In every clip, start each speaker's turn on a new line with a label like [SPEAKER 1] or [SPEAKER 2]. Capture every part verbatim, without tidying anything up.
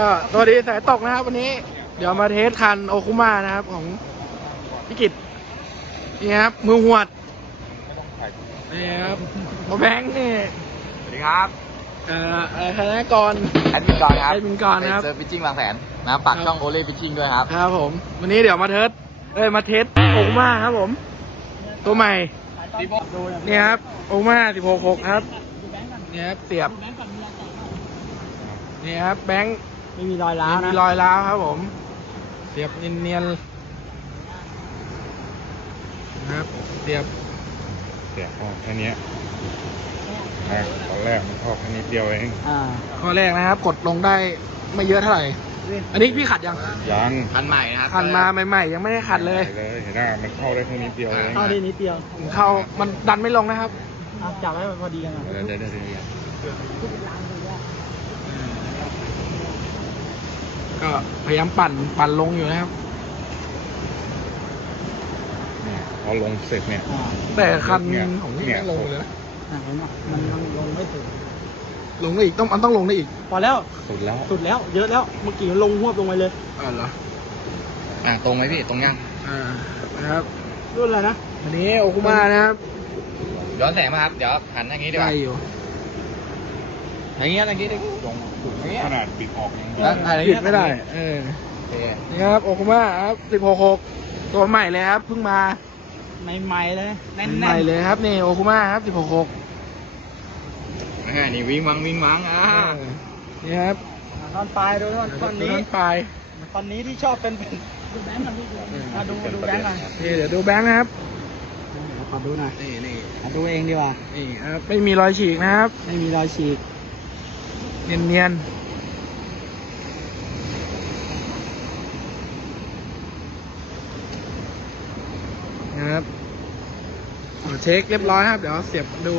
[SPEAKER 1] ก็สวัสดีสายตกนะครับวันนี้เดี๋ยวมาเทสคันโอคุมานะครับของพี่กิตนี่ครับมือหวดนี่ครับโมแบงค์นี่
[SPEAKER 2] สวัสดีครับ
[SPEAKER 1] เอ่ออะไรคณะกร
[SPEAKER 2] แอดมินกรครับ
[SPEAKER 1] แอดมินกรนะครับ
[SPEAKER 2] เซิร์ฟฟิชชิ่งบางแสนนะครับฝากช่องโอเล่ฟิชชิ่งด้วยครับ
[SPEAKER 1] ครับผมวันนี้เดี๋ยวมาเทสเอ้ยมาเทสโอคุมาครับผมตัวใหม่นี่ครับโอคุมาสิบหกหกครับนี่ครับเสียบนี่ครับแบงค์
[SPEAKER 3] ไม่มีรอยร้าวนะ
[SPEAKER 1] ไม่มีรอยร้าวครับผมเสียบเนียนๆนะครับเสียบ
[SPEAKER 4] เสียบออกแค่นี้ตอนแรกมันออกแค่นิดเดียวเอง
[SPEAKER 1] ข้อแรกนะครับกดลงได้ไม่เยอะเท่าไหร่อันนี้พี่ขัดยัง
[SPEAKER 4] ยัง
[SPEAKER 2] คันใหม่นะครับ
[SPEAKER 1] ขันมาใหม่ๆยังไม่ได้ขัดเลย
[SPEAKER 4] เลยเห็นไหมมันเข้าได้แค่นิดเดียวเอง
[SPEAKER 3] เข้าได้นิดเดียว
[SPEAKER 1] เข้ามันดันไม่ลงนะครับ
[SPEAKER 3] จับไว้พอดีกันนะ
[SPEAKER 4] เดี๋ยวเดี๋ยวเดี๋ยว
[SPEAKER 1] ก็พยายามปั่นปั่นลงอยู่นะครับ
[SPEAKER 4] เนี่ยพอลงเสร็จเนี่ย
[SPEAKER 1] แต่คันของนี่ไม่ลงเลยนะ
[SPEAKER 3] มันลงไม่ถึง
[SPEAKER 1] ลงได้อีกต้องมันต้องลงได้อีก
[SPEAKER 3] พอแล้ว
[SPEAKER 4] สุดแล้ว
[SPEAKER 3] สุดแล้วเยอะแล้วเมื่อกี้ลงหวบลงไปเลย
[SPEAKER 1] อ่าเหรอ
[SPEAKER 2] อ่าตรงไหมพี่ตรงยัง
[SPEAKER 1] อ่านะครับ
[SPEAKER 3] รุ่นอะไรนะ
[SPEAKER 1] อันนี้โอคุมานะครับ
[SPEAKER 2] ย้อนแสงมาครับเดี๋ยวหันอย่างนี้ดีกว่า
[SPEAKER 1] อยู่
[SPEAKER 2] อย่างเงี้ยอย่างงี้ดิ
[SPEAKER 4] ตรงสุดขนาดปิดออกยัง
[SPEAKER 1] ปิดไม่ได้เออนี่ครับโอคุมาครับสิบหกหกตัวใหม่เลยครับเพิ่งมา
[SPEAKER 3] ใหม่ๆเลย
[SPEAKER 1] แน่นๆใหม่เลยครับนี่โอคุมาครับสิบหกหก
[SPEAKER 2] นี่วิ่งวังวิ่งวังอ่ะ
[SPEAKER 1] นี่ครับ
[SPEAKER 3] ตอนปลายดูตอนนี้
[SPEAKER 1] ตอนปลาย
[SPEAKER 3] ตอนนี้ที่ชอบเป็นเป็นดูแบงค์กันมาดูดูแบงค์กัน
[SPEAKER 1] นี่เดี๋ยวดูแบงค์นะครับ
[SPEAKER 3] ขอดูหน่อย
[SPEAKER 1] นี่นี่
[SPEAKER 3] ขอดูเองดีกว่า
[SPEAKER 1] นี่ครับไม่มีรอยฉีกนะครับ
[SPEAKER 3] ไม่มีรอยฉีก
[SPEAKER 1] เนียนๆนะครับเช็คเรียบร้อยครับเดี๋ยวเสียบดู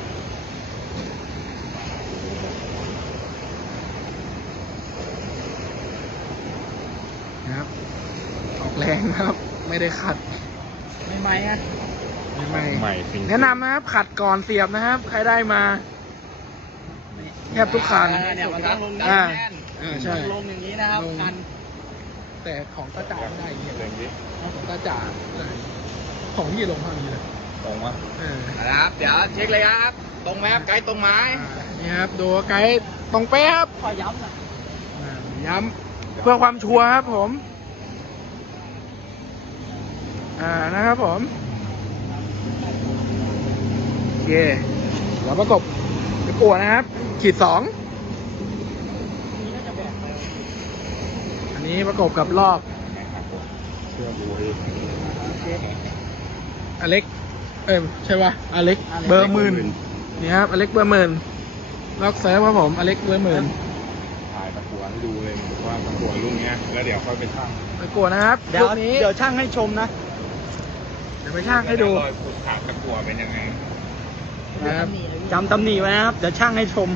[SPEAKER 1] นะครับออกแรงครับไม่ได้ขัด
[SPEAKER 3] ใหม่ๆอ่ะ
[SPEAKER 1] ใหม่ใหม่แนะนำนะครับขัดก่อนเสียบนะครับใครได้มาแทบทุกคัน
[SPEAKER 3] เนี่ยมันต้องลงแน่น
[SPEAKER 1] อ่าใช่
[SPEAKER 3] ลงอย่างนี้นะครับคัน
[SPEAKER 1] แต่ของตาจ่าไม่ได้อย่างนี้ของตาจ่าของที่ลงทางนี้เลย
[SPEAKER 4] ตรงวะ
[SPEAKER 2] ครับเดี๋ยวเช็คเลยครับตรงไหมครับไกด์ตรงไหม
[SPEAKER 1] นี่ครับดูไกด์ตรงเป๊ะครับ
[SPEAKER 3] ขอย้ำนะ
[SPEAKER 1] ย้ำเพื่อความชัวร์ครับผมอ่านะครับผมโอเคแล้วประกบไปปวดนะครับขีดสองอันนี้ประกบกับรอบ
[SPEAKER 4] เชื่อบุย
[SPEAKER 1] อเล็กเอ้ยใช่ป่ะอเล็กเบอร์หมื่นนี่ครับอเล็กเบอร์หมื่นล็อกเซิร์ฟครับผมอเล็กเบอร์หมื่น
[SPEAKER 4] ถ่ายตะกั่วให้ดูเลยว่าตะกั่วรุ่นนี้แล้วเดี๋ยวค่อยไปช่าง
[SPEAKER 1] ตะกั่วนะครับ
[SPEAKER 3] เดี๋ยวนี้เดี๋ยวช่างให้ชมนะ
[SPEAKER 1] เดี๋ยวไปช่างให้ดู
[SPEAKER 4] รอยขูดขาดตะกั่วเป็นยังไง
[SPEAKER 1] นะครับ
[SPEAKER 3] จำตำหนิไว้นะครับเดี๋ยวช่างให้ชม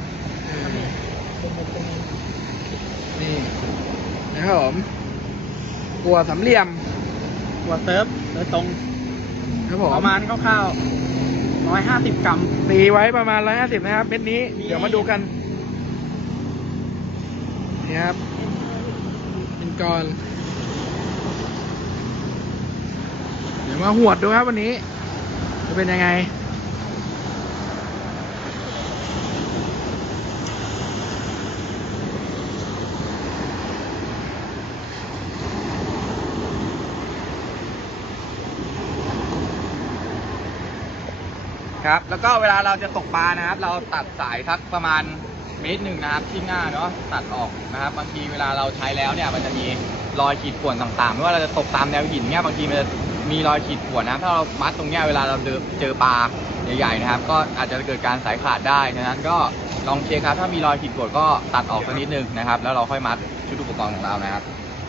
[SPEAKER 1] นี่นะครับผมกัวสามเหลี่ยม
[SPEAKER 3] กัวเซิร์ฟโดยตรง
[SPEAKER 1] ครับผม
[SPEAKER 3] ประมาณคร่าวๆร้อยห้าสิบกรัม
[SPEAKER 1] ตีไว้ประมาณร้อยห้าสิบนะครับเม็ดนี้เดี๋ยวมาดูกันนี่ครับเป็นก้อนเดี๋ยวมาหวดดูครับวันนี้จะเป็นยังไง
[SPEAKER 2] ครับแล้วก็เวลาเราจะตกปลานะครับเราตัดสายทักประมาณเมตรหนึ่งนะครับที่หน้าเนาะตัดออกนะครับบางทีเวลาเราใช้แล้วเนี่ยมันจะมีรอยขีดข่วนต่างๆไม่ว่าเราจะตกตามแนวหินเนี่ยบางทีมันจะมีรอยขีดข่วนนะถ้าเรามัดตรงเนี้ยเวลาเราเจอปลาใหญ่ๆนะครับก็อาจจะเกิดการสายขาดได้ฉะนั้นก็ลองเช็คครับถ้ามีรอยขีดข่วนก็ตัดออกสักนิดนึงนะครับแล้วเราค่อยมัดชุดอุปกรณ์ของเรานะครับ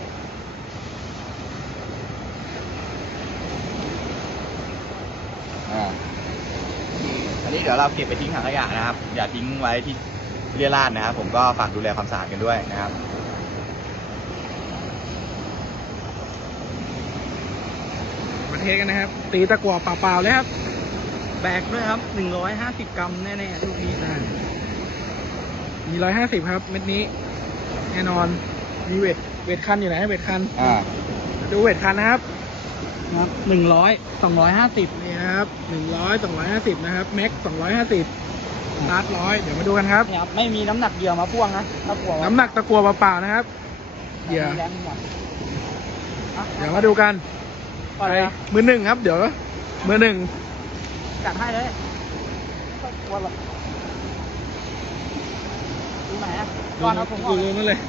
[SPEAKER 2] อ่าอันนี้เดี๋ยวเราเก็บไปทิ้งถังขยะนะครับอย่าทิ้งไว้ที่เรี่ยราดนะครับผมก็ฝากดูแลความสะอาดกันด้วยนะครับ
[SPEAKER 1] มาเทกันนะครับตีตะกั่วเปล่าๆเลยครับ
[SPEAKER 3] แบกด้วยครับหนึ่งร้อยห้าสิบกรัมแน่ๆลูกนี้
[SPEAKER 1] มีร้อยห้าสิบครับเม็ดนี้แน่นอน มีเวทเวทคันอยู่ไหนเวทคัน
[SPEAKER 2] อ่า
[SPEAKER 1] ดูเวทคันนะครับ
[SPEAKER 3] นะครับหนึ่งร้อยสองร้อยห้าสิบ
[SPEAKER 1] นี่ครับหนึ่งร้อยสองร้อยห้าสิบนะครับแม็กสองร้อยห้าสิบสตาร์ทร้อยเดี๋ยวมาดูกันครับ
[SPEAKER 3] นี่ครับไม่มีน้ำหนักเหยื่อมาพ่วงนะถ้าพ่วง
[SPEAKER 1] น้ำหนักตะกัวเปล่าๆนะครับเหยื่อ
[SPEAKER 3] แรงหมดอ่ะ
[SPEAKER 1] เดี๋ยวมาดูกัน
[SPEAKER 3] ก่อนเลยนะ
[SPEAKER 1] มือหนึ่งครับ เดี๋ยวมือหนึ่ง
[SPEAKER 3] จัดให้เลยไม่ค่อยกลัวหรอกดูไหนอ่ะก่อนครับผมอ
[SPEAKER 1] ดู
[SPEAKER 3] อก
[SPEAKER 1] ดูนั่นเลย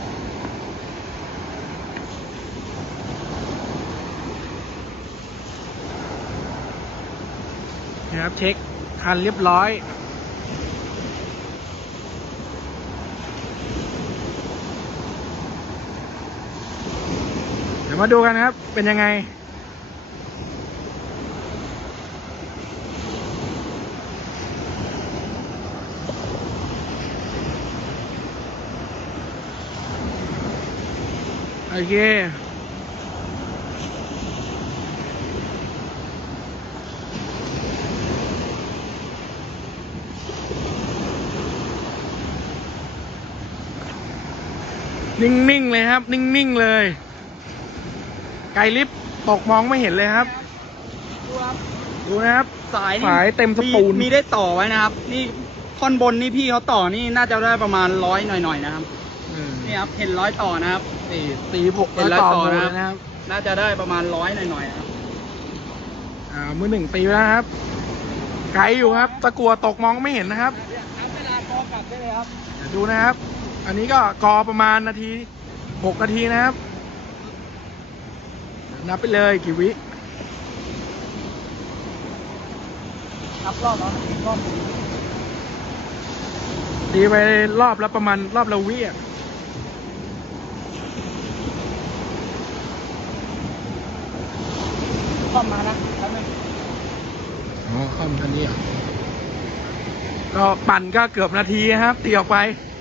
[SPEAKER 1] นะครับเช็คคันเรียบร้อยเดี๋ยวมาดูกันครับ เป็นยังไง โอเค นิ่งๆเลยครับ นิ่งๆเลย ไกลลิฟต์ตกมองไม่เห็นเลยครับ
[SPEAKER 3] ดูครับ
[SPEAKER 1] ดูนะครับ
[SPEAKER 3] สายนี่
[SPEAKER 1] สายเต็มสปูน
[SPEAKER 3] มีได้ต่อไว้นะครับ นี่ท่อนบนนี่พี่เขาต่อนี่น่าจะได้ประมาณร้อยหน่อยๆนะครับ
[SPEAKER 1] อืม
[SPEAKER 3] นี่ครับเห็นร้อยต่อนะครับ
[SPEAKER 1] นี่ตีผก
[SPEAKER 3] เห็นร้อยต่อ
[SPEAKER 1] หมด
[SPEAKER 3] นะครับ
[SPEAKER 1] เลยนะครับ
[SPEAKER 3] น่าจะได้ประมาณร้อยหน่อยๆนะครับ
[SPEAKER 1] อ่ามือหนึ่งตีแล้วนะครับ ไกลอยู่ครับ ตะกัวตกมองไม่เห็นนะครับ
[SPEAKER 3] นับเวลากอกลับได้เลยครับ
[SPEAKER 1] เดี๋ยวดูนะครับ อันนี้ก็กอประมาณนาทีหกนาทีนะครับ นับไปเลยกี่วิ
[SPEAKER 3] นับรอบแล้วรอบ
[SPEAKER 1] ตีไปรอบละประมาณรอบละวิอ่ะ
[SPEAKER 3] รอบมานะแป๊บนึง
[SPEAKER 1] อ๋อคอมคันนี้เหรอก็ปั่นก็เกือบนาทีนะครับตีออกไป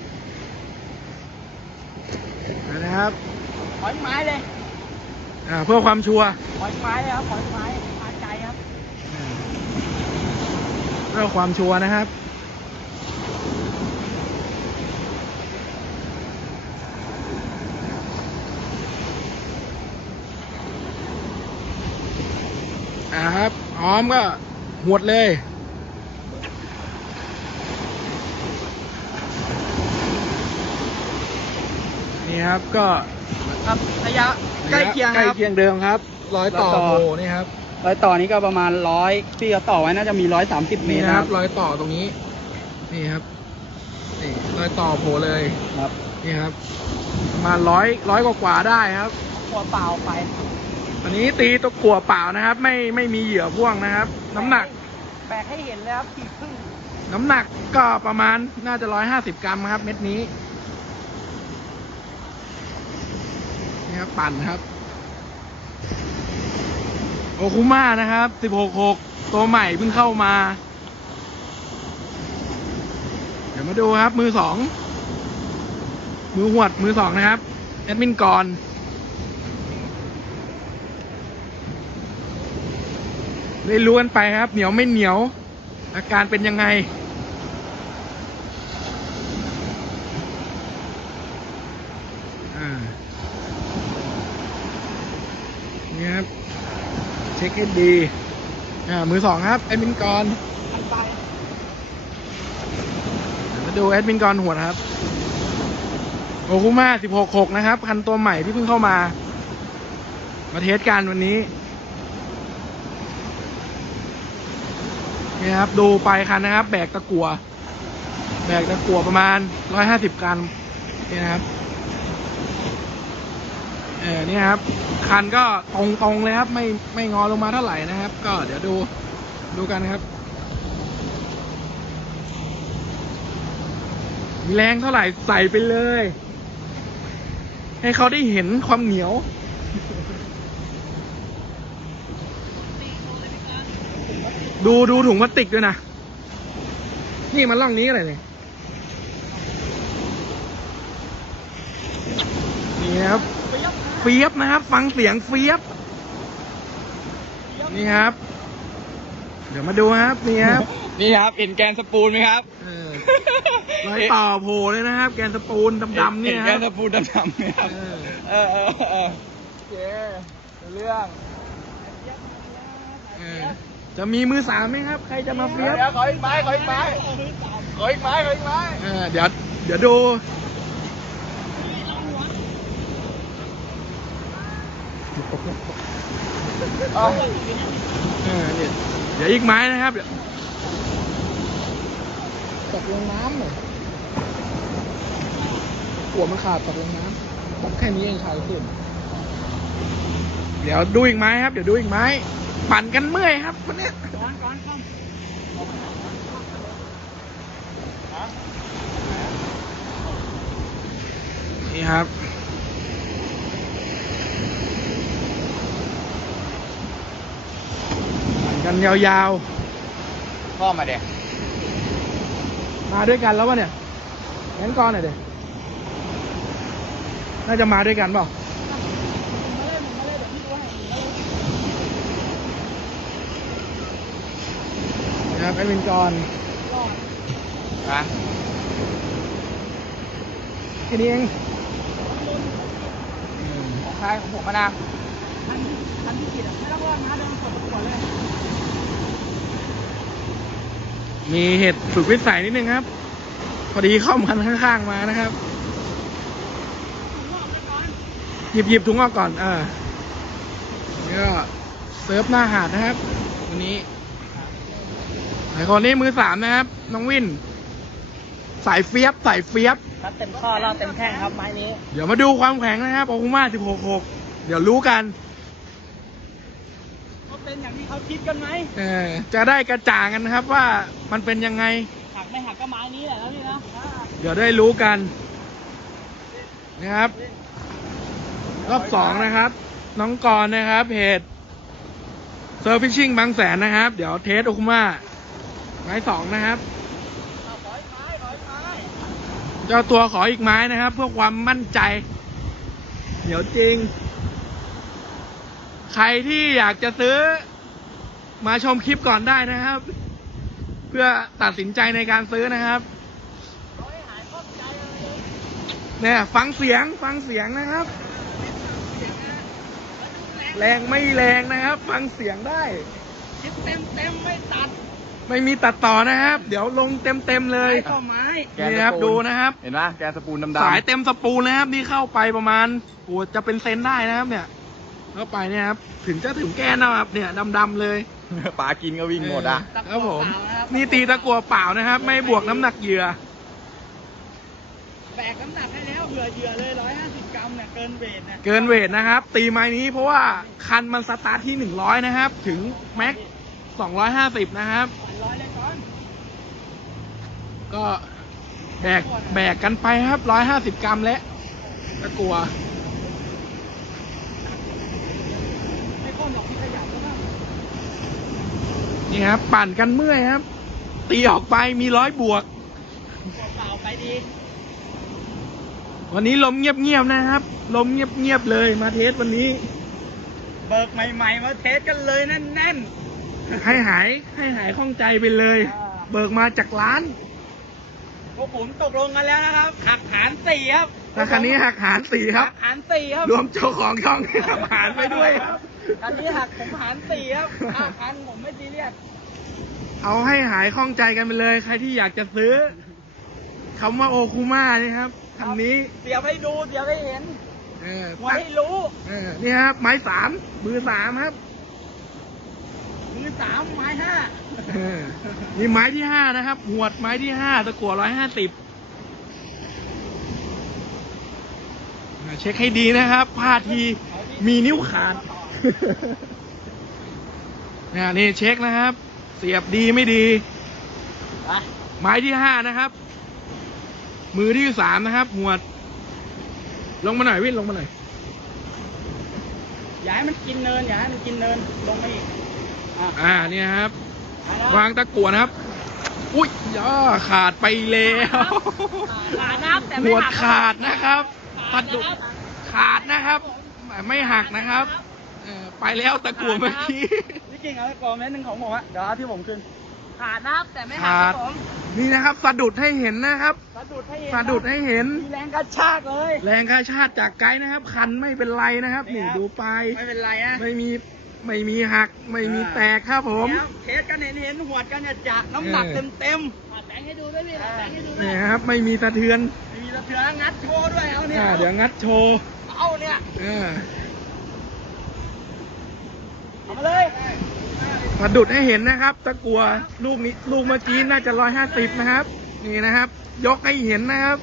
[SPEAKER 1] นะครับ
[SPEAKER 3] ขอยไม้เลย
[SPEAKER 1] อ่าเพื่อความชัวร์
[SPEAKER 3] ขอยไม้เลยครับขอยไม้มาใจครับ
[SPEAKER 1] เพื่อความชัวร์นะครับ อ่าครับพร้อมก็หวดเลย นี่ครับก็
[SPEAKER 3] ครับระยะใกล้เคียง
[SPEAKER 1] ใกล้
[SPEAKER 3] นะครับ
[SPEAKER 1] เคียงเดิมครับร้อยต่อ
[SPEAKER 3] ร้อยต่อ
[SPEAKER 1] โบนี่ครับ
[SPEAKER 3] ร้อยต่อนี้ก็ประมาณร้อยพี่เขาต่อไว้น่าจะมีร้อยสามสิบเม
[SPEAKER 1] นี่
[SPEAKER 3] ตร
[SPEAKER 1] นะ
[SPEAKER 3] นะ
[SPEAKER 1] ค
[SPEAKER 3] ค
[SPEAKER 1] รั
[SPEAKER 3] รั
[SPEAKER 1] บบ ร้อยต่อตรงนี้ นี่ครับนี่ร้อยต่อโผล่เลย
[SPEAKER 3] ครับ
[SPEAKER 1] นี่ครับประมาณร้อยร้อยกว่าๆได้ครับ
[SPEAKER 3] ตัวเปล่าไป
[SPEAKER 1] อันนี้ตีตัวกัวเปล่านะครับ ไม่ไม่มีเหยื่อพ่วงนะครับ น้ำหนัก
[SPEAKER 3] แบกให้เห็นเลยครับขีดครึ่ง
[SPEAKER 1] น้ำหนักก็ประมาณน่าจะร้อยห้าสิบกรัมครับ เม็ดนี้นี่ครับปั่นครับ โอคุมานะครับสิบหกหกตัวใหม่เพิ่งเข้ามา เดี๋ยวมาดูครับ มือสองมือหวดมือสองนะครับ แอดมินก่อนได้รู้กันไปครับ เหนียวไม่เหนียว อาการเป็นยังไง อ่า นี่ครับ เช็คให้ดี อ่า มือสองครับ แอดมินกร
[SPEAKER 3] อันไป
[SPEAKER 1] มาดูแอดมินกรหัวนะครับ โอคุมาสิบหกหกนะครับ คันตัวใหม่ที่เพิ่งเข้ามา มาเทสกันวันนี้ นี่ครับ ดูไปคันนะครับ แบกตะกั่ว แบกตะกั่วประมาณร้อยห้าสิบกรัมนี่นะครับ เออนี่ครับ คันก็ตรงตรงเลยครับ ไม่ไม่งอลงมาเท่าไหร่นะครับ ก็เดี๋ยวดูดูกันครับ มีแรงเท่าไหร่ใส่ไปเลย ให้เขาได้เห็นความเหนียว ดูดูถุงพลาสติกด้วยนะ นี่มันล่องนี้อะไรเนี่ยนี่นะครับ เฟียบนะครับ ฟังเสียงเฟียบ นี่ครับเดี๋ยวมาดูครับนี่ครับ
[SPEAKER 2] นี่ครับเห็นแกนสปูลไหมครับ
[SPEAKER 1] เออรอยต่อโผล่เลยนะครับ แกนสปูนดำๆเนี่ย
[SPEAKER 2] เห็น
[SPEAKER 1] ค
[SPEAKER 2] แก
[SPEAKER 1] รั
[SPEAKER 2] น
[SPEAKER 1] บ
[SPEAKER 2] สปูลดำๆไหมครับ
[SPEAKER 1] เออ
[SPEAKER 2] เออเออเออโอเครู้เรื่อง
[SPEAKER 1] เออจะมีมือสามไหมครับ ใครจะมาเฟียบ
[SPEAKER 2] เดี๋ยวขออีกไม้ขออีกไม้ขออีกไม้ขออีกไม้
[SPEAKER 1] เออเดี๋ยวเดี๋ยวดู
[SPEAKER 2] เอา
[SPEAKER 1] เออเนี่ยเดี๋ยวอีกไม้นะครับเดี๋ยวตกลงน้ำเลยหัวมันขาดตกลงน้ำตกแค่นี้เองขาดขึ้นเดี๋ยวดูอีกไม้ครับ เดี๋ยวดูอีกไม้ ปั่นกันเมื่อยครับวันนี้นี่ครับปั่นกันยาวๆ
[SPEAKER 2] พ่อมาเด็ก
[SPEAKER 1] มาด้วยกันแล้ววะเนี่ยงั้นก่อนหน่อยเดี๋ยวน่าจะมาด้วยกันเปล่านะครับแอดมินกร
[SPEAKER 2] นะ
[SPEAKER 1] แค่นี้เอง
[SPEAKER 2] ของใครของผมมานะ
[SPEAKER 1] มีเหตุสุดวิสัยนิดนึงครับ พอดีเข้ามันข้างๆมานะครับ หยิบหยิบถุงออกก่อนอ่านี่ก็เซิร์ฟหน้าหาดนะครับวันนี้ไอคนนี้มือสามนะครับ น้องวิน สายเฟียบสายเฟียบ
[SPEAKER 3] ครับเต็มข้อรอบเต็มแข้งครับไม้นี้
[SPEAKER 1] เดี๋ยวมาดูความแข็งนะครับโอคุมาสิบหก หกเดี๋ยวรู้กัน
[SPEAKER 3] ก็เป็นอย่างที่เขาคิดกันไหม
[SPEAKER 1] เออจะได้กระจ่างกันนะครับว่ามันเป็นยังไง
[SPEAKER 3] หักไม่หักก็ไม้นี้แหละแล้วนี่นะ
[SPEAKER 1] เดี๋ยวได้รู้กันนะครับ รอบสองนะครับ น้องกรณ์นะครับเพจเซอร์ฟิชชิ่งบางแสนนะครับ เดี๋ยวเทสโอคุมาไม้สองนะครับ เจ้าตัวขออีกไม้นะครับ เพื่อความมั่นใจ เดี๋ยวจริง ใครที่อยากจะซื้อมาชมคลิปก่อนได้นะครับ เพื่อตัดสินใจในการซื้อนะครับเนี่ยฟังเสียงฟังเสียงนะครับ แรงไม่แรงนะครับ ฟังเสียงได้
[SPEAKER 3] คิดเต็มเต็มไม่ตัด
[SPEAKER 1] ไม่มีตัดต่อนะครับ เดี๋ยวลงเต็มเต็มๆเลย
[SPEAKER 3] ไม้ต่อไม้
[SPEAKER 1] นี่นะครับดูนะครับ
[SPEAKER 2] เห็นไหมแกนสปูลดำๆ
[SPEAKER 1] สายเต็มสปูลนะครับ นี่เข้าไปประมาณโอ้จะเป็นเซนได้นะครับ เนี่ย เข้าไปเนี่ยครับ ถึงจะถึงแก้นนะครับ เนี่ยดำๆเลย
[SPEAKER 2] ปลากินก็วิ่งหมดอ่ะ
[SPEAKER 1] ครับผม นี่ตีตะกัวเปล่านะครับ ไม่บวกน้ำหนักเหยื่อ
[SPEAKER 3] แบกน้ำหนักให้แล้วเผื่อเหยื่อเลยร้อยห้าสิบกรัมเนี่ยเกินเวทนะ
[SPEAKER 1] เกินเวทนะครับ ตีไม้นี้เพราะว่าคันมันสตาร์ทที่หนึ่งร้อยนะครับ ถึงแม็กสองร้อยห้าสิบนะครับ
[SPEAKER 3] ร้อยเลยก่อน
[SPEAKER 1] ก็แบกแบกกันไปครับร้อยห้าสิบกรัมและตะกัว
[SPEAKER 3] ไม่ก้มหรอกที่ขยับแล้วนะ
[SPEAKER 1] นี่ครับ ปั่นกันเมื่อยครับ ตีออกไปมีร้อยบวก
[SPEAKER 3] เปล่าไปดี
[SPEAKER 1] วันนี้ลมเงียบๆนะครับ ลมเงียบๆเลยมาเทสวันนี้
[SPEAKER 3] เบิกใหม่ๆมาเทสกันเลยแน่น
[SPEAKER 1] ให้หายให้หายข้องใจไปเลย
[SPEAKER 3] อ่า
[SPEAKER 1] เบิกมาจากร้าน
[SPEAKER 3] ๆพวกผมตกลงกันแล้วนะครับหักหารสี่ครับ
[SPEAKER 1] ราคานี้หักหารสี่ครับ
[SPEAKER 3] หักหารสี่ครับ
[SPEAKER 1] รวมเจ้าของช่องหักหารไปด้วยครับ
[SPEAKER 3] คันนี้หักผมหารสี่ครับห้าคันผมไม่ซีเรียส
[SPEAKER 1] เอาให้หายข้องใจกันไปเลย ใครที่อยากจะซื้อคำว่าโอคุมานี่ครับคันนี้
[SPEAKER 3] เดี๋ยวให้ดูเดี๋ยวให้เห็น
[SPEAKER 1] เออ
[SPEAKER 3] ไว้ให้รู้
[SPEAKER 1] เออนี่ครับไม้สามมือสามครับ
[SPEAKER 3] มือสามไม้ห้า
[SPEAKER 1] เออนี่ไม้ที่ห้านะครับ หวดไม้ที่ห้าตะกั่วร้อยห้าสิบเช็คให้ดีนะครับพลาดทีมีนิ้วขาด เนี่ยนี่เช็คนะครับ เสียบดีไม่ดี
[SPEAKER 3] ไป
[SPEAKER 1] ไม้ที่ห้านะครับ มือที่สามนะครับ หวด ลงมาหน่อยวิ่งลงมาหน่อย
[SPEAKER 3] อย่าให้มันกินเนินอย่าให้มันกินเนินลงมาอีกอ่ะ
[SPEAKER 1] อ่าเนี่ยครับ
[SPEAKER 3] ไปแล้ว
[SPEAKER 1] วางตะกั่วนะครับ อุ้ยย่อขาดไปแล้ว
[SPEAKER 3] ขาดนะครับแต่
[SPEAKER 1] ห
[SPEAKER 3] ไม่
[SPEAKER 1] วด
[SPEAKER 3] หัก
[SPEAKER 1] ขาดนะครับ
[SPEAKER 3] ขา
[SPEAKER 1] ตั
[SPEAKER 3] ด
[SPEAKER 1] ด
[SPEAKER 3] นะ
[SPEAKER 1] ดุ
[SPEAKER 3] ครับ
[SPEAKER 1] ขาดนะครับ ไม่หักนะครับเออไปแล้วตะกั่วเมื่อกี้
[SPEAKER 3] ลิเก่งเอาไปก่อนเม็ดหนึ่งของผมอะเดี๋ยวเอาที่ผมคืนขาดนะครับแต่ไม่หักครับผม
[SPEAKER 1] นี่นะครับสะดุดให้เห็นนะครับ
[SPEAKER 3] สะดุดให้เห็น
[SPEAKER 1] สะดุดให้เห็น
[SPEAKER 3] มีแรงกระชากเลย
[SPEAKER 1] แรงกระชากจากไกด์นะครับ คันไม่เป็นไรนะครับ นี่ดูไป
[SPEAKER 3] ไม่เป็นไรนะ
[SPEAKER 1] ไม่มีไม่มีหักไม่มีแตกครับผม
[SPEAKER 3] แล้วเทสกันเห็นเห็นหัวดกันเนี่ยจะน้ำหนัก
[SPEAKER 1] เอ
[SPEAKER 3] เต็
[SPEAKER 1] อ
[SPEAKER 3] มเต็มขาดแตงให้ดูด้วยพี่ขาดแตงให้ดูด้วย
[SPEAKER 1] นี่ครับไม่มีสะเทือน
[SPEAKER 3] ไม่มีสะเทือนงัดโชว์ด้วยเอาเนี่ย
[SPEAKER 1] อ่าเดี๋ยวงัดโชว์
[SPEAKER 3] เอาเนี่ย
[SPEAKER 1] เออ
[SPEAKER 3] เอามาเลย
[SPEAKER 1] สะดุดให้เห็นนะครับตะกัวลูกนี้ลูกเมื่อกี้น่าจะร้อยห้าสิบนะครับ นี่นะครับ ยกให้เห็นนะครับ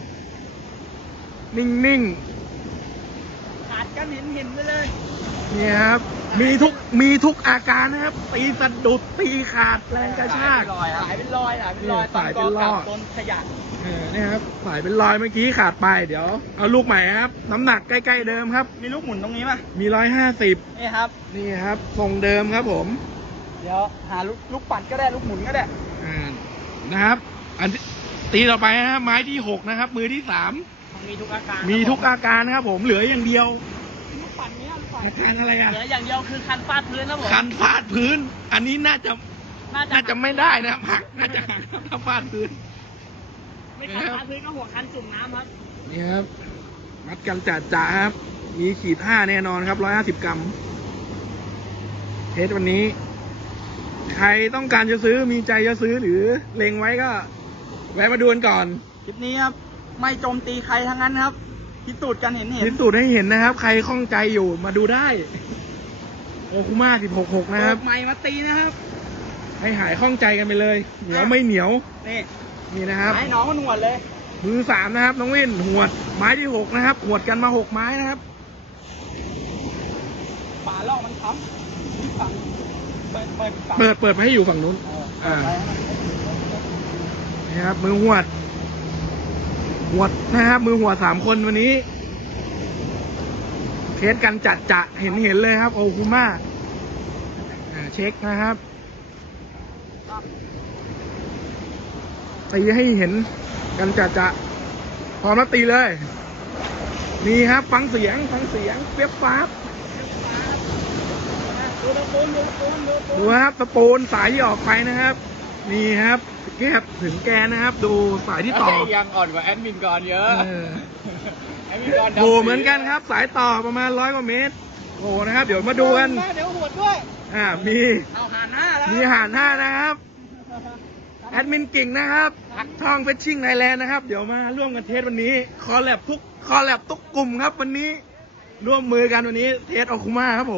[SPEAKER 1] นิ่ง
[SPEAKER 3] ขาดกันเห็นเห็นไปเลย
[SPEAKER 1] ๆนี่ครับ มีทุกมีทุกอาการนะครับ ตีสะดุดตีขาดแรงกระชาก
[SPEAKER 3] สายเป็นรอยสายเป็นรอย
[SPEAKER 1] สายเป็นรอย
[SPEAKER 3] โดนขยะ
[SPEAKER 1] เออนี่ครับสายเป็นรอยเมื่อกี้ขาดไปเดี๋ยว เอาลูกใหม่ครับ น้ำหนักใกล้ๆเดิมครับ
[SPEAKER 3] มีลูกหมุนตรงนี้ป่ะ
[SPEAKER 1] มีร้อยห้าสิบ
[SPEAKER 3] นี่ครับ
[SPEAKER 1] นี่ครับทรงเดิมครับผม
[SPEAKER 3] เดี๋ยวหาลูกลูกปัดก็ได้ลูกหมุนก็ได้
[SPEAKER 1] อ่านะครับ อันที่ตีต่อไปนะครับไม้ที่หกนะครับ มือที่สาม
[SPEAKER 3] มีทุกอาการ
[SPEAKER 1] มีทุกอาการนะครับผมเหลืออย่างเดียว
[SPEAKER 3] ลูกปัดเนี้ยลูกปัด
[SPEAKER 1] อาการอะไรอ่ะ
[SPEAKER 3] เหลืออย่างเดียวคือคันฟาดพื้นนะผม
[SPEAKER 1] คันฟาดพื้น อันนี้น่าจะน่าจะไม่ได้นะครับหักน่าจะหักถ้าฟาดพื้น
[SPEAKER 3] ไม่คันฟาดพื้นก็หัวคันจุ่มน้ำครับ
[SPEAKER 1] นี่ครับมัดกันจัดจ่าครับ มีขีดห้าแน่นอนครับร้อยห้าสิบกรัมเทสวันนี้ ใครต้องการจะซื้อมีใจจะซื้อหรือเล็งไว้ก็ แวะมาดูกันก่อน
[SPEAKER 3] คลิปนี้ครับไม่โจมตีใครทั้งนั้นครับพิสูจน์กันเห็นเห็น
[SPEAKER 1] พิสูจน์ให้เห็นนะครับ ใครข้องใจอยู่มาดูได้ โอคุมาสิบหกหกนะครับ
[SPEAKER 3] ใหม่มาตีนะครับ
[SPEAKER 1] ให้หายข้องใจกันไปเลย เหนียวไม่เหนียว
[SPEAKER 3] นี่
[SPEAKER 1] นี่นะครับ
[SPEAKER 3] ให้น้องมันหนวดเลย
[SPEAKER 1] มือสามนะครับน้องวินหวดไม้ที่หกนะครับหวดกันมาหกไม้นะครับ
[SPEAKER 3] ฝาลอกมันค้ำฝั่งเปิดเปิดฝั่ง
[SPEAKER 1] เปิดเปิดไปให้อยู่ฝั่งนู้น
[SPEAKER 3] เออ
[SPEAKER 1] อ่า
[SPEAKER 3] เปิดไว้ให้มัน
[SPEAKER 1] นี่ครับ มือหวดหวดนะครับ มือหัวดสามคนวันนี้เทสกันจัดจะเห็นเห็นเลยครับ โอคุมาอ่าเช็คนะครับตีให้เห็นกันจัดจะพร้อมแล้วตีเลย นี่ครับ ฟังเสียงฟังเสียงเปียบฟ้าบ
[SPEAKER 3] ดูตะปูนดูตะปูนดูตะปู
[SPEAKER 1] ดู
[SPEAKER 3] น
[SPEAKER 1] ครับตะปูนสายที่ออกไปนะครับ นี่ครับแก็บถึงแกนนะครับ ดูสายที่ต่อ
[SPEAKER 2] ยังอ่อนกว่าแอดมินก่อนเยอะ
[SPEAKER 1] เออ
[SPEAKER 2] แอดมินก่อนดำ
[SPEAKER 1] โผล่เหมือนกันครับ สายต่อประมาณร้อยกว่าเมตรโอ้นะครับ เดี๋ยวมาดูกัน
[SPEAKER 3] เดี๋ยวหวดด้วย
[SPEAKER 1] อ่ามี
[SPEAKER 3] เอาหาหน้าแล้ว
[SPEAKER 1] มีหารหน้านะครับแอดมินกิ่งนะครับช่องเฟชชิ่งไทยแลนด์นะครับ เดี๋ยวมาร่วมกันเทสวันนี้คอลแลบทุกคอลแลบทุกกลุ่มครับ วันนี้ ร่วมมือกันวันนี้เทสโอคุมาครับผม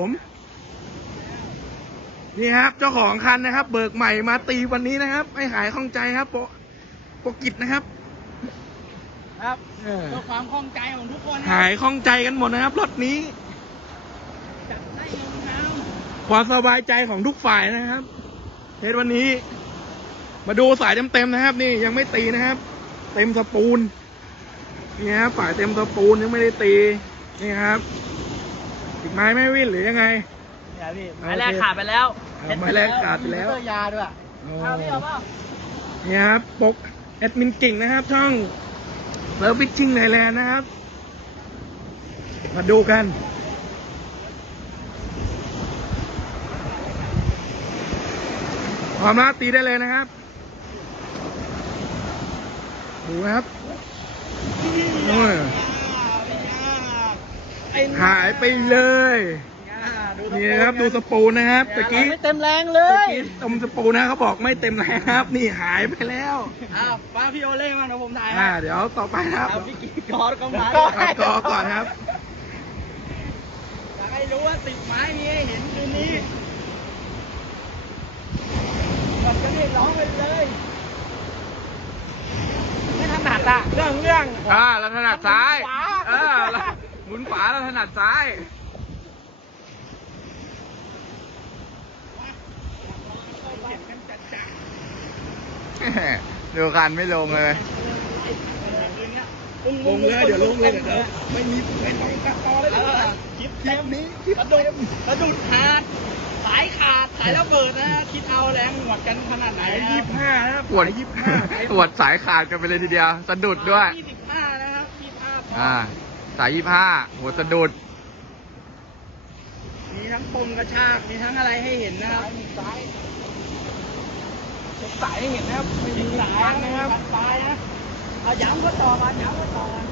[SPEAKER 1] นี่ครับ เจ้าของคันนะครับ เบิกใหม่มาตีวันนี้นะครับให้หายข้องใจครับโปโปกิจนะครับ
[SPEAKER 3] ครับ
[SPEAKER 1] เออ
[SPEAKER 3] เพื่อความคล่องใจของทุกคนนะ
[SPEAKER 1] หายข้องใจกันหมดนะครับรถนี้
[SPEAKER 3] จัดได้เงินน้
[SPEAKER 1] ความสบายใจของทุกฝ่ายนะครับ เทสวันนี้ มาดูสายเต็มๆนะครับ นี่ยังไม่ตีนะครับ เต็มสปูนนี่ครับฝ่ายเต็มสปูนยังไม่ได้ตีนี่ครับอีกไม้ไม่วิ่นหรือยังไง
[SPEAKER 3] ำเนี่ยพี่
[SPEAKER 1] โอเค
[SPEAKER 3] ไม้แรกขาดไปแล้ว
[SPEAKER 1] เอาไม้แรกขาดไปแล้ว
[SPEAKER 3] มีเตอร์ยาด้วย
[SPEAKER 1] โอ้
[SPEAKER 3] เอาพี่เอาเปล่า
[SPEAKER 1] นี่ครับปกแอดมินกิ่งนะครับ ช่องเลิฟฟิชชิ่งไทยแลนด์นะครับ มาดูกัน ความรักตีได้เลยนะครับ ดูนะครับโอ้ยหายไปเลย นี่นะครับ ดูสปูนนะครับตะกี้
[SPEAKER 3] ไม่เต็มแรงเล
[SPEAKER 1] ตะ
[SPEAKER 3] ย
[SPEAKER 1] กี้ตมสปูนนะเขาบอกไม่เต็มแรงครับ นี่หายไปแล้ว
[SPEAKER 3] อ้าวป้าพี่โอเล่มาเดี๋ยวผมถ่าย
[SPEAKER 1] อ่า เดี๋ยวต่อไปนะครับ
[SPEAKER 3] เอาพี่กิ๊กกอดก็มา
[SPEAKER 1] เอาต่อก่อนครับ
[SPEAKER 3] อยากให้รู้ว่าติดไม้มีให้เห็นคืนนี้ก่อนจะเรียกร้องไปเลย ไม่ถนัดอะเรื่องเรื่อง
[SPEAKER 2] อ่าเราถนัดซ้าย
[SPEAKER 3] ขวา
[SPEAKER 2] เออเราหมุนขวาเราถนัดซ้าย ดูกันไม่ลงเลย
[SPEAKER 1] ลงเลยเดี๋ยวลงเลยเดี๋ยวเดี๋ยวไม่มีไม่ต้องตัดต่อเลย
[SPEAKER 3] เอ
[SPEAKER 1] เดี๋ยว
[SPEAKER 3] อคลิปเทปนี้กระดุดกระดุดขาดสายขาดสายระเบิดนะคิดเอาแรงหวดกันขนาดไหน
[SPEAKER 1] สาย
[SPEAKER 3] นะ
[SPEAKER 1] ยี่สิบห้านะครับ
[SPEAKER 2] ปวด
[SPEAKER 1] สายยี่สิบห้า
[SPEAKER 2] ปวดสายขาดกันไปเลยทีเดียว สะดุดด้วย
[SPEAKER 3] ยี่สิบห้านะครับยี่สิบห้า
[SPEAKER 2] อ่า สายยี่ห้าหัวสะดุด
[SPEAKER 3] นี่นะทั้งปมกระชากมีทั้งอะไรให้เห็นนะครับ
[SPEAKER 1] มีสายเช็คสายให้เห็นนะครับไม่มี
[SPEAKER 3] สาย
[SPEAKER 1] พันนะครับ
[SPEAKER 3] สายนะเอาย้ำก็ต่อมาย้ำก็ต่อมา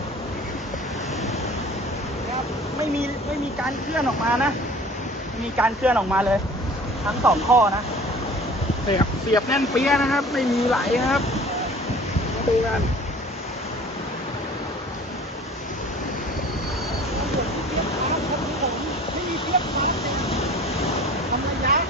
[SPEAKER 3] ครับไม่มีไม่มีการเคลื่อนออกมานะไม่มีการเคลื่อนออกมาเลย ทั้งสองข้อนะ
[SPEAKER 1] เสียบเสียบแน่นเปี้ยนะครับ ไม่มีไหลนะครับมาดูกัน
[SPEAKER 3] ไม่มีเทียบพันเลยทำระยะ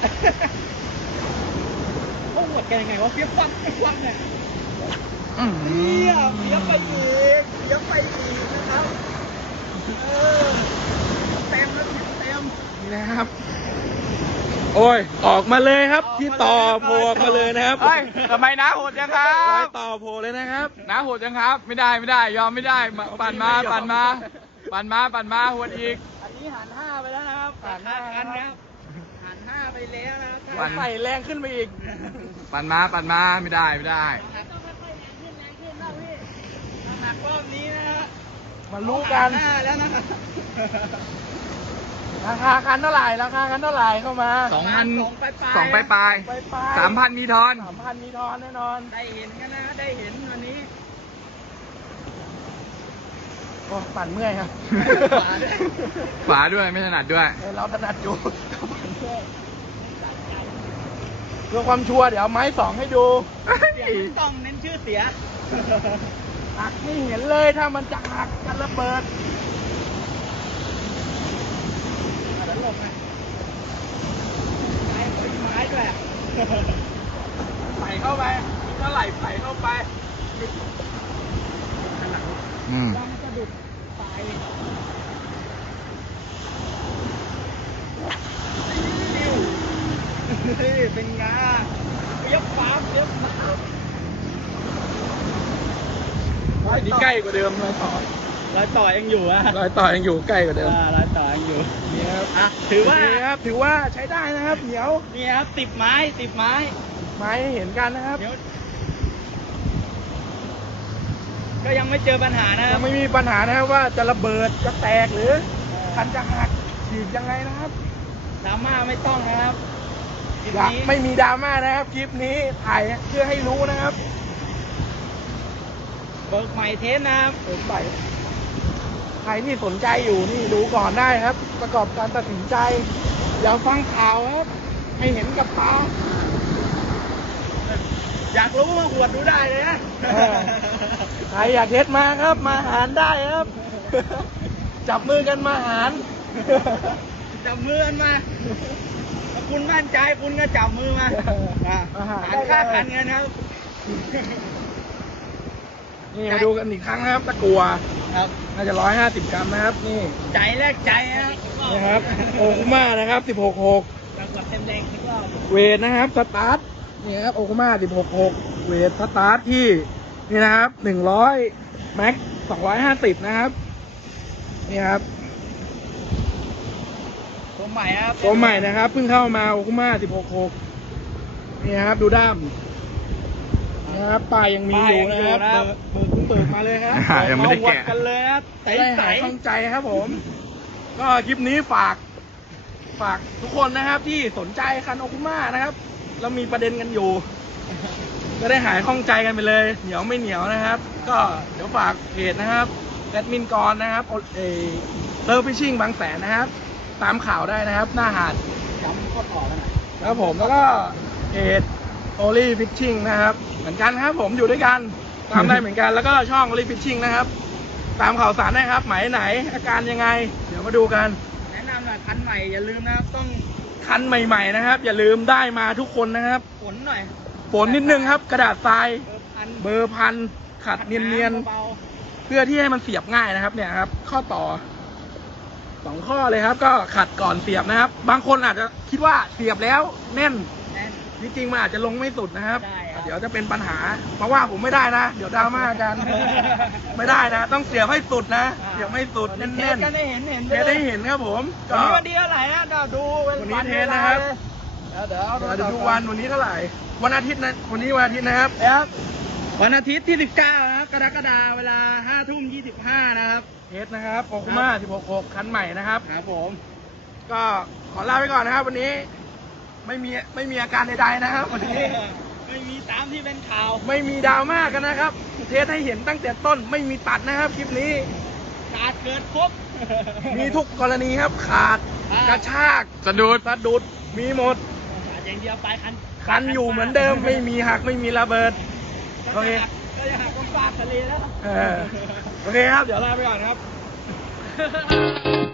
[SPEAKER 3] เขาหวดกันยังไงวะเทียบฟังเทียบฟังเนี่ย
[SPEAKER 1] อื้อหื
[SPEAKER 3] เทีย
[SPEAKER 1] อบ
[SPEAKER 3] เทียบไปอีกเทียบไปอีกนะครับเออเต็มแล้วเต็ม
[SPEAKER 1] นี่นะครับ โอ้ยออกมาเลยครับ ที่ต่อโผล่ออกมาเลยนะครับ
[SPEAKER 2] เฮ้ยทำไมน้าโหดจังครั
[SPEAKER 1] รอย
[SPEAKER 2] บ
[SPEAKER 1] ต่อโผล่เลยนะครับ
[SPEAKER 2] น้าโหดจังครับ ไม่ได้ไม่ได้ ยอมไม่ได้มาปั่นมาปั่นมา ปั่นมาปั่นมาหวดอีก
[SPEAKER 3] อันนี้หันห้าไปแล้วนะครับ
[SPEAKER 1] หันห้า
[SPEAKER 3] คันนะครับหันห้าไปแล้วนะครับ
[SPEAKER 2] ปั่น
[SPEAKER 1] ใส่แรงขึ้นไปอีก
[SPEAKER 2] ปั่นมาปั่นมาไม่ได้ไม่ได้
[SPEAKER 3] ต้องค่อยๆแรงขึ้นแรงขึ้นนะพี่น้ำหนักรอบนี้นะฮะ
[SPEAKER 1] มารู้กัน
[SPEAKER 3] หัห้าแล้วนะครับ
[SPEAKER 1] ราคาคันเท่าไหร่ราคาคันเท่าไหร่เข้ามา
[SPEAKER 2] สองพัน
[SPEAKER 3] สองปลายๆ
[SPEAKER 2] สองปลายปลาย
[SPEAKER 1] ไปไป
[SPEAKER 2] สามพันมีทอน
[SPEAKER 1] สามพันมีทอนแน่นอน
[SPEAKER 3] ได้เห็นกันนะได้เห็นวันนี้
[SPEAKER 1] โอ้ปั่นเมื่อยครับ
[SPEAKER 2] ฝาด้วยไม่ถนัดด้วย
[SPEAKER 1] เออเราถนัดอยู่เพื่อความชัวร์เดี๋ยวเอาไม้สองให้ดู
[SPEAKER 3] เสียงไม่ต้องเน้นชื่อเสีย
[SPEAKER 1] หักไม่เห็นเลยถ้ามันจะหักกันระเบิดเดี๋ยวหลบไง
[SPEAKER 3] ไม้เป็นไม้ด้วย
[SPEAKER 1] ใส่เข้าไปเท่าไหร่ใส่เข้าไป
[SPEAKER 2] อืม
[SPEAKER 3] ลองสะดุดสายนี่เป็นไงเปียบฟ้าเปียบฟ้า
[SPEAKER 1] อันนี้ใกล้กว่าเดิมรอยต่อ
[SPEAKER 3] รอยต่อยังอยู่อะ
[SPEAKER 1] รอยต่อยังอยู่ใกล้กว่าเดิม
[SPEAKER 3] อ่ารอยต่อยังอยู่
[SPEAKER 1] นี่ครับ
[SPEAKER 3] อ่ะถือว่า
[SPEAKER 1] โเคครับถือว่าใช้ได้นะครับเหนียว
[SPEAKER 3] นี่ครับติดไม้ติดไม้
[SPEAKER 1] ไม้ให้เห็นกันนะครับ
[SPEAKER 3] เดี๋ยวก็ยังไม่เจอปัญหานะค
[SPEAKER 1] ยั
[SPEAKER 3] รับ
[SPEAKER 1] งไม่มีปัญหานะครับว่าจะระเบิดจะแตกหรือคันจะหักฉีกยังไงนะครับ
[SPEAKER 3] ดราม่าไม่ต้องนะครับคลิป
[SPEAKER 1] อย่า
[SPEAKER 3] นี้
[SPEAKER 1] ไม่มีดราม่านะครับคลิปนี้ถ่ายเพื่อให้รู้นะครับ
[SPEAKER 3] เบิกใหม่เทสนะครับ
[SPEAKER 1] เปิดใส่ใครที่สนใจอยู่นี่ดูก่อนได้ครับ ประกอบการตัดสินใจอย่าฟังข่าวครับ ให้เห็นกับตา
[SPEAKER 3] อยากรู้มาหวดดูได้เลยนะ
[SPEAKER 1] เออ ใครอยากเทสมาครับ มาหารได้ครับ จับมือกันมาหาร
[SPEAKER 3] จับมือกันมาถ้าคุณมั่นใจคุณก็จับมือมาอ่ะ
[SPEAKER 1] มาหา
[SPEAKER 3] หารค่าคันกันนะครับ
[SPEAKER 1] นี่มาดูกันอีกครั้งนะครับ ตะกัว
[SPEAKER 3] ครับ
[SPEAKER 1] น่าจะร้อยห้าสิบกรัมนะครับ นี่
[SPEAKER 3] ใจแรกใจนะครับ
[SPEAKER 1] นะครับ โอคุมานะครับสิบหกหก
[SPEAKER 3] แล้วกดเต็มแรงทุกรอบ
[SPEAKER 1] เวทนะครับสตาร์ทนี่ครับโอคุมาสิบหกหกเวทสตาร์ทที่นี่นะครับหนึ่งร้อยแม็กสองร้อยห้าสิบนะครับนี่ครับ
[SPEAKER 3] ตัวใหม่ครับ
[SPEAKER 1] ตัวใหม่นะครับเพิ่งเข้ามาโอคุมาสิบหกหกนี่ครับดูด้ามนะครับป้ายยังมีอยู่นะครับเปิดเปิดเปิดมาเลยครับ
[SPEAKER 2] อ่ายังไม่ได้
[SPEAKER 3] วัด
[SPEAKER 2] แกะ
[SPEAKER 3] กันเลยนะใส
[SPEAKER 1] ได้
[SPEAKER 3] ใส
[SPEAKER 1] หายข้องใจครับผม ก็คลิปนี้ฝากฝากทุกคนนะครับที่สนใจคันโอคุมานะครับแล้วมีประเด็นกันอยู่ ก็ได้หายข้องใจกันไปเลย เหนียวไม่เหนียวนะครับ ก็เดี๋ยวฝากเพจนะครับแอดมินกรนะครับเอเซิร์ฟฟิชชิ่งบางแสนนะครับ ตามข่าวได้นะครับ หน้าหาด
[SPEAKER 3] ย้ำข้อต่อกันหน่อย
[SPEAKER 1] ครับผมแล้วก็เพจโอลี่ฟิชชิ่งนะครับ เหมือนกันครับผมอยู่ด้วยกันตามได้เหมือนกันแล้วก็ช่องโอลี่ฟิชชิ่งนะครับ ตามข่าวสารได้ครับ หมายไหนอาการยังไง เดี๋ยวมาดูกัน
[SPEAKER 3] แนะนำหน่อยคันใหม่อย่าลืมนะครับต้อง
[SPEAKER 1] คันใหม่ ๆนะครับ อย่าลืมได้มาทุกคนนะครับ
[SPEAKER 3] ฝนหน่อย
[SPEAKER 1] ฝนนิดนึงครับ กระดาษทราย
[SPEAKER 3] เออพัน
[SPEAKER 1] เบอร์พันขัดเนียนๆ
[SPEAKER 3] เบา
[SPEAKER 1] เพื่อที่ให้มันเสียบง่ายนะครับเนี่ยครับ ข้อต่อสองข้อเลยครับ ก็ขัดก่อนเสียบนะครับ บางคนอาจจะคิดว่าเสียบแล้วแน่น
[SPEAKER 3] ๆแน่น
[SPEAKER 1] ที่จริงมันอาจจะลงไม่สุดนะครับ
[SPEAKER 3] ได้ครับ
[SPEAKER 1] เดี๋ยวจะเป็นปัญหา เพราะว่าผมไม่ได้นะ เดี๋ยวดราม่ากัน ไม่ได้นะ ต้องเสียบให้สุดนะเสียบให้สุดแน่
[SPEAKER 3] เทส
[SPEAKER 1] น
[SPEAKER 3] กันได้เห็นเห็น
[SPEAKER 1] ๆเทสได้เห็นครับผม
[SPEAKER 3] วันนี้วันที่เท่าไหร่นะเดี๋ยวดู
[SPEAKER 1] วันนี้เทสนะครับ
[SPEAKER 3] เดี๋ยวเอา
[SPEAKER 1] เดี๋ยวดูวันวันนี้เท่าไหร่ วันอาทิตย์นะวันนี้วันอาทิตย์นะครับ
[SPEAKER 3] ครับวันอาทิตย์ที่สิบเก้านะครับกรกฎาคมเวลาห้าทุ่มยี่สิบห้านะครับ
[SPEAKER 1] เทสนะครับโอคุมาสิบหกหกคันใหม่นะครับ
[SPEAKER 3] ครับผม
[SPEAKER 1] กก็ขอลาไปก่อนนะครับ วันนี้ไม่มีไม่มีอาการใดๆนะครับวันนี้
[SPEAKER 3] ไม่มีตามที่เป็นข่าว
[SPEAKER 1] ไม่มีดราม่ากันนะครับ เทสให้เห็นตั้งแต่ต้นไม่มีตัดนะครับคลิปนี้
[SPEAKER 3] ขาดเกินครบ
[SPEAKER 1] มีทุกกรณีครับขาด
[SPEAKER 3] อ่าก
[SPEAKER 1] กระชาก
[SPEAKER 2] สะดุด
[SPEAKER 1] สะดุดมีหมด
[SPEAKER 3] ขาดอย่างเดียวไปคัน
[SPEAKER 1] คันอยู่เหมือนเดิมไม่มีหักไม่มีระเบิด โอเค
[SPEAKER 3] ก็จะหักก็ฟาดทะเลแล้ว
[SPEAKER 1] เออโอเคครับ เดี๋ยวลาไปก่อนครับ